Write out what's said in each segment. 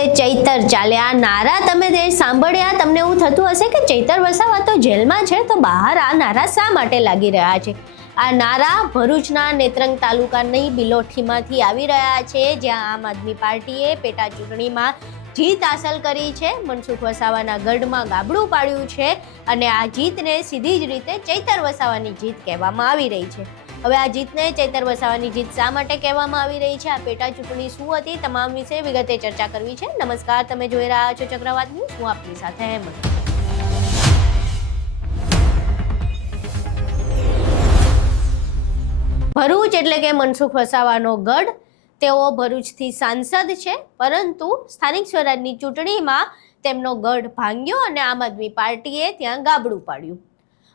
ચાલે ચૈતર ચાલે, આ નારા તમે સાંભળ્યા? તમને એવું થતું હશે કે ચૈતર વસાવા તો જેલમાં છે, તો બહાર આ નારા શા માટે લાગી રહ્યા છે? આ નારા ભરૂચના નેત્રંગ તાલુકાની બિલોઠીમાંથી આવી રહ્યા છે, જ્યાં આમ આદમી પાર્ટીએ પેટા ચૂંટણીમાં જીત હાંસલ કરી છે, મનસુખ વસાવાના ગઢમાં ગાબડું પાડ્યું છે અને આ જીતને સીધી જ રીતે ચૈતર વસાવાની જીત કહેવામાં આવી રહી છે। હવે આ જીતને ચૈતર વસાવાની જીત શા માટે કહેવામાં આવી રહી છે, આ પેટા ચૂંટણી શું હતી, તમામ વિશે વિગતે ચર્ચા કરવી છે। નમસ્કાર, તમે જોઈ રહ્યા છો ચક્રવાત ન્યૂઝ, હું આપની સાથે હેમંત। ભરૂચ એટલે કે મનસુખ વસાવાનો ગઢ। તેઓ ભરૂચથી સાંસદ છે, પરંતુ સ્થાનિક સ્વરાજની ચૂંટણીમાં તેમનો ગઢ ભાંગ્યો અને આમ આદમી પાર્ટીએ ત્યાં ગાબડું પાડ્યું।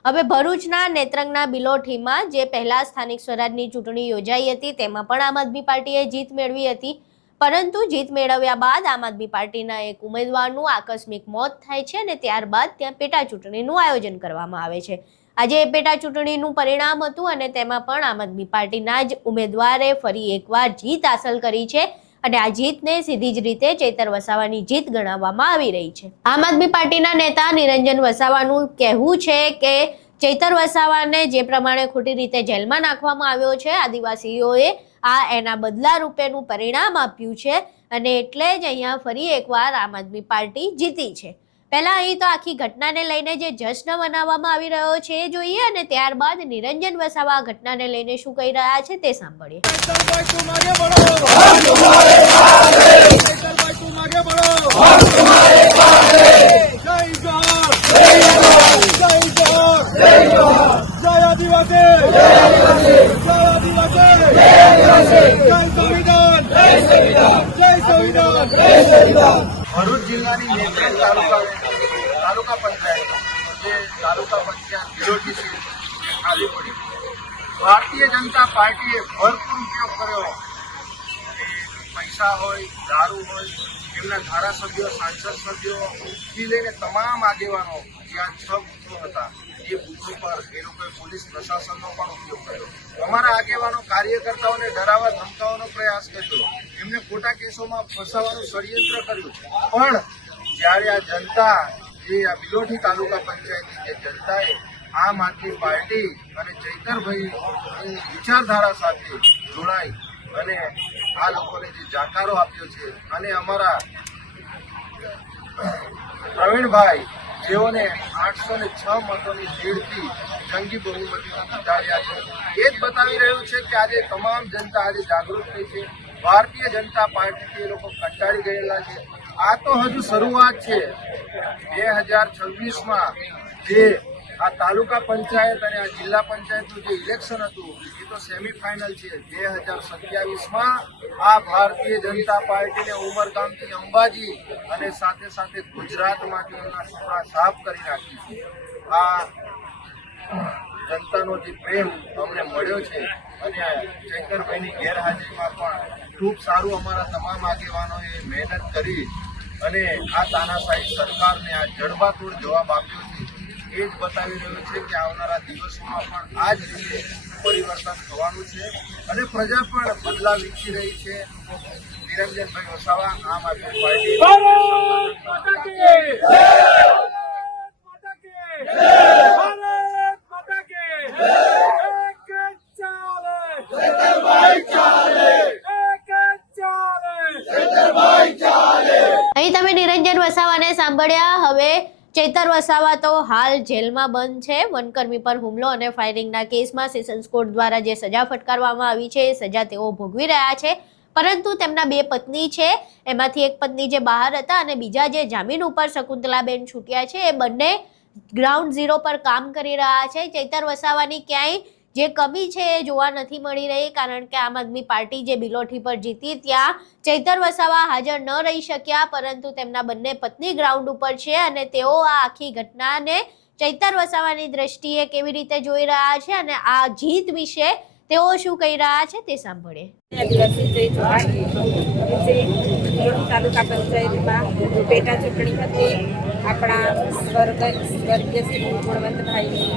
હવે ભરૂચના નેત્રંગના બિલોઠીમાં જે પહેલા સ્થાનિક સ્વરાજની ચૂંટણી યોજાઈ હતી, તેમાં પણ આમ આદમી પાર્ટીએ જીત મેળવી હતી, પરંતુ જીત મેળવ્યા બાદ આમ આદમી પાર્ટીના એક ઉમેદવારનું આકસ્મિક મોત થાય છે અને ત્યારબાદ ત્યાં પેટા ચૂંટણીનું આયોજન કરવામાં આવે છે। આજે પેટા ચૂંટણીનું પરિણામ હતું અને તેમાં પણ આમ આદમી પાર્ટીના જ ઉમેદવારે ફરી એકવાર જીત હાંસલ કરી છે અને આ જીતને સીધી જ રીતે ચૈતર વસાવાની જીત ગણાવવામાં આવી રહી છે। આમ આદમી પાર્ટીના નેતા નિરંજન વસાવાનું કહેવું છે કે ચૈતર વસાવાને જે પ્રમાણે ખોટી રીતે જેલમાં નાખવામાં આવ્યો છે, આદિવાસીઓએ આ એના બદલા રૂપેનું પરિણામ આપ્યું છે અને એટલે જ અહીંયા ફરી એકવાર આમ આદમી પાર્ટી જીતી છે। પહેલા અહીં તો આખી ઘટનાને લઈને જે જશ્ન મનાવવામાં આવી રહ્યો છે એ જોઈએ અને ત્યારબાદ નિરંજન વસાવા ઘટનાને લઈને શું કહી રહ્યા છે તે સાંભળીએ। ભરૂચ જિલ્લાની નેત્રંગ તાલુકા પંચાયત જે તાલુકા પંચાયત બિલોઠી છે ખાલી પડી, ભારતીય જનતા પાર્ટીએ ભરપૂર ઉપયોગ કર્યો। પૈસા હોય, દારૂ હોય, એમના ધારાસભ્યો, સાંસદ સભ્યોથી લઈને તમામ આગેવાનો જ્યાં 6 બૂથો હતા એ બૂથો પર એ લોકોએ પોલીસ પ્રશાસનનો પણ ઉપયોગ કર્યો। અમારા આગેવાનો કાર્યકર્તાઓને ડરાવવા ધમકાવવાનો પ્રયાસ કર્યો, એમને ખોટા કેસોમાં ફસાવાનું ષડયંત્ર કર્યું। પણ જ્યારે આ જનતા, જે આ બિલોઠી તાલુકા પંચાયતની જે જનતાએ આમ આદમી પાર્ટી અને ચૈતરભાઈની વિચારધારા સાથે જોડાઈ અને આ લોકોને જે જાકારો આપ્યો છે અને અમારા પ્રવીણભાઈ જેઓને 806 મતોની લીડથી જંગી બહુમતીથી જીતાડ્યા છે, એ જ બતાવી રહ્યું છે કે આજે તમામ જનતા આજે જાગૃત થઈ છે। ભારતીય જનતા પાર્ટીથી એ લોકો કંટાળી ગયેલા છે। આ તો હજુ શરૂઆત છે। 2026માં જે આ તાલુકા પંચાયત અને આ જિલ્લા પંચાયતનું જે ઇલેક્શન હતું એ તો સેમીફાઇનલ છે। 2027માં આ ભારતીય જનતા પાર્ટીને ઉમરગામથી અંબાજી અને સાથે સાથે ગુજરાતમાંથી એમના સુપડા સાફ કરી નાખી છે। આ જનતાનો જે પ્રેમ અમને મળ્યો છે અને ચૈતરભાઈની ગેરહાજરીમાં પણ ખૂબ સારું અમારા તમામ આગેવાનોએ મહેનત કરી અને આ તાનાશાહી સરકારને આ જડબાતોડ જવાબ આપ્યો છે। એ જ બતાવી રહ્યું છે કે આવનારા દિવસોમાં પણ આ જ રીતે પરિવર્તન થવાનું છે અને પ્રજા પણ બદલાવ ઈચ્છી રહી છે। નિરંજનભાઈ વસાવા, આમ આદમી પાર્ટી। અહીં તમે નિરંજન વસાવાને સાંભળ્યા। હવે ચૈતર વસાવા તો હાલ જેલમાં બંધ છે। વનકર્મી પર હુમલો અને ફાયરિંગના કેસમાં સેશન્સ કોર્ટ દ્વારા જે સજા ફટકારવામાં આવી છે એ સજા તેઓ ભોગવી રહ્યા છે, પરંતુ તેમના 2 પત્ની છે, એમાંથી એક પત્ની જે બહાર હતા અને બીજા જે જામીન ઉપર શકુંતલાબેન છૂટ્યા છે, એ બંને ગ્રાઉન્ડ ઝીરો પર કામ કરી રહ્યા છે। ચૈતર વસાવાની ક્યાંય જે કમી છે એ જોવા નથી મળી રહી, કારણ કે આમ આદમી પાર્ટી જે બિલોઠી પર જીતી ત્યાં ચૈતર વસાવા હાજર ન રહી શક્યા, પરંતુ તેમના બંને પત્ની ગ્રાઉન્ડ ઉપર છે અને તેઓ આ આખી ઘટનાને ચૈતર વસાવાની દ્રષ્ટિએ કેવી રીતે જોઈ રહ્યા છે અને આ જીત વિશે તેઓ શું કહી રહ્યા છે તે સાંભળીએ। તાલુકા પંચાયતમાં પેટા ચૂંટણી હતી આપણા સ્વર્ગીય શ્રી ગુણવંતભાઈની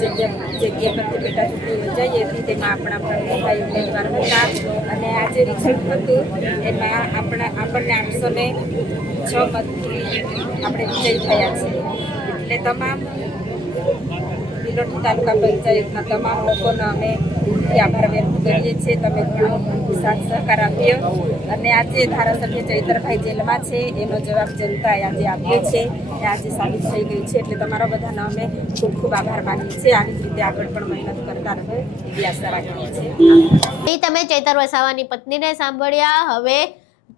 જગ્યા પરથી પેટા ચૂંટણી યોજાઈ હતી. તેમાં આપણા પ્રવીણભાઈ ઉમેદવાર હતા અને આજે રિઝલ્ટ હતું એમાં આપણને 806 મતથી આપણે વિજય થયા છીએ. એટલે તમામ બિલોટી તાલુકા પંચાયતના તમામ લોકોનો અમે દિલથી આભાર વ્યક્ત કરીએ છીએ. તમે ઘણો સાથ સહકાર આપ્યો અને આજે ધારાસભ્ય ચૈતરભાઈ જેલમાં છે એનો જવાબ જનતાએ આજે આપ્યો છે એ આજે સાબિત થઈ ગયું છે. એટલે તમારા બધાનો અમે ખૂબ ખૂબ આભાર માનીએ છીએ. આવી જ રીતે આગળ પણ મહેનત કરતા રહે એવી આશા રાખીએ છીએ. એ તમે ચૈતર વસાવાની પત્નીને સાંભળ્યા. હવે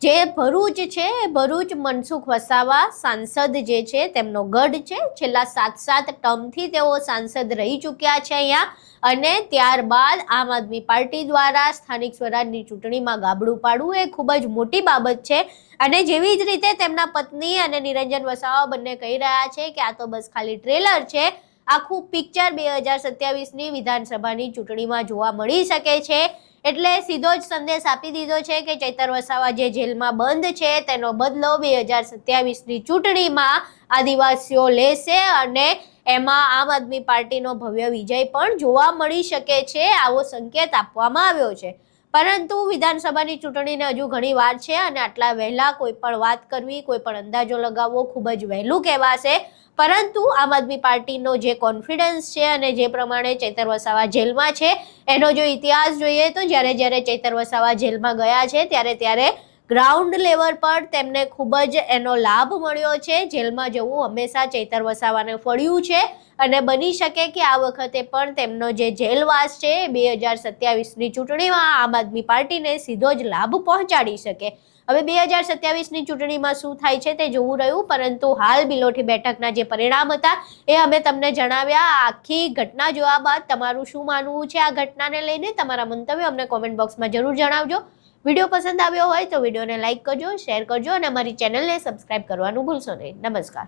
જે ભરૂચ છે, ભરૂચ મનસુખ વસાવા સાંસદ જે છે તેમનો ગઢ છે. છેલ્લા 7 ટર્મથી તેઓ સાંસદ રહી ચૂક્યા છે અહીંયા, અને ત્યારબાદ આમ આદમી પાર્ટી દ્વારા સ્થાનિક સ્વરાજની ચૂંટણીમાં ગાબડું પાડવું એ ખૂબ જ મોટી બાબત છે. અને જેવી જ રીતે તેમના પત્ની અને નિરંજન વસાવા બંને કહી રહ્યા છે કે આ તો બસ ખાલી ટ્રેલર છે, આખું પિક્ચર 2027ની વિધાનસભાની ચૂંટણીમાં જોવા મળી શકે છે. એટલે સીધો જ સંદેશ આપી દીધો છે કે ચૈતર વસાવા જે જેલમાં બંધ છે તેનો બદલો 2027ની ચૂંટણીમાં આદિવાસીઓ લેશે અને એમાં આમ આદમી પાર્ટીનો ભવ્ય વિજય પણ જોવા મળી શકે છે, આવો સંકેત આપવામાં આવ્યો છે. પરંતુ વિધાનસભાની ચૂંટણીને હજુ ઘણી વાર છે અને આટલા વહેલા કોઈ પણ વાત કરવી, કોઈ પણ અંદાજો લગાવવો ખૂબ જ વહેલું કહેવાશે. પરંતુ આમ આદમી પાર્ટીનો જે કોન્ફિડન્સ છે અને જે પ્રમાણે ચૈતર વસાવા જેલમાં છે એનો જો ઇતિહાસ જોઈએ તો જ્યારે ચૈતર વસાવા જેલમાં ગયા છે ત્યારે ગ્રાઉન્ડ લેવલ પર તેમને ખૂબ જ એનો લાભ મળ્યો છે. જેલમાં જવું હંમેશા ચૈતર વસાવાને ફળ્યું છે અને બની શકે કે આ વખતે પણ તેમનો જે જેલવાસ છે 2027ની ચૂંટણીમાં આમ આદમી પાર્ટીને સીધો જ લાભ પહોંચાડી શકે. હવે 2027ની ચૂંટણીમાં શું થાય છે તે જોવું રહ્યું. પરંતુ હાલ બિલોટી બેઠકના જે પરિણામ હતા એ અમે તમને જણાવ્યા. આખી ઘટના જોવા બાદ તમારું શું માનવું છે આ ઘટનાને લઈને? તમારા મંતવ્ય અમને કોમેન્ટ બોક્સમાં જરૂર જણાવજો. વિડીયો પસંદ આવ્યો હોય તો વિડીયોને લાઇક કરજો, શેર કરજો અને અમારી ચેનલને સબસ્ક્રાઇબ કરવાનું ભૂલશો નહીં. નમસ્કાર.